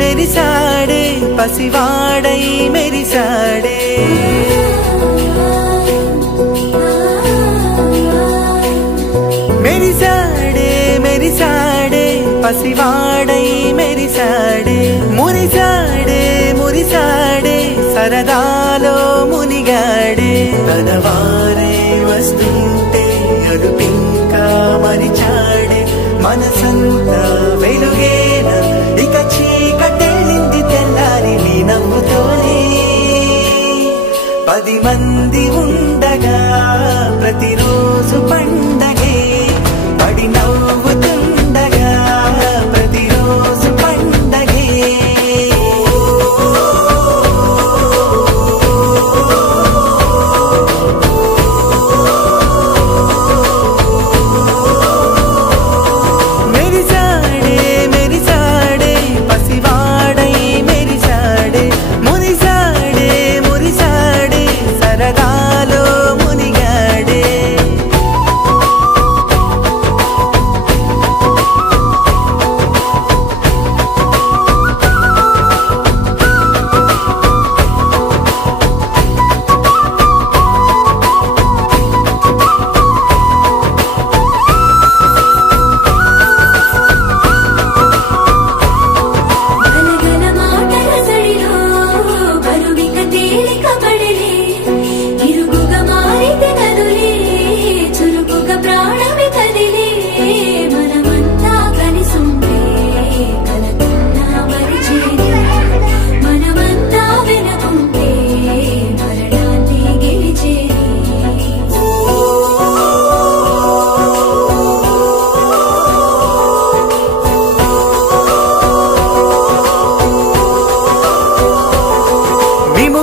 మెరిసాడే పసివాడై మెరిసాడే మెరిసాడే మెరిసాడే పసివాడై మెరిసాడే మురిసాడే మురిసాడే సరదాలో మునిగాడే తనవారే వస్తుంటే అడుపింకా మరిచాడే మనసంతా వెలుగేనా ఇక చీకటెళ్ళింది తెల్లారి నీ నవ్వుతోనే 10 మంది ఉండగా ప్రతిరోజు పండగే పడి నవ్వుతుండగా ప్రతిరోజు పండగే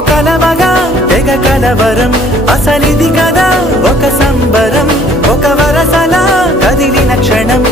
కలవగా తెగ కలవరం అసలిది కదా ఒక సంబరం ఒక వరసలా కదిలిన క్షణం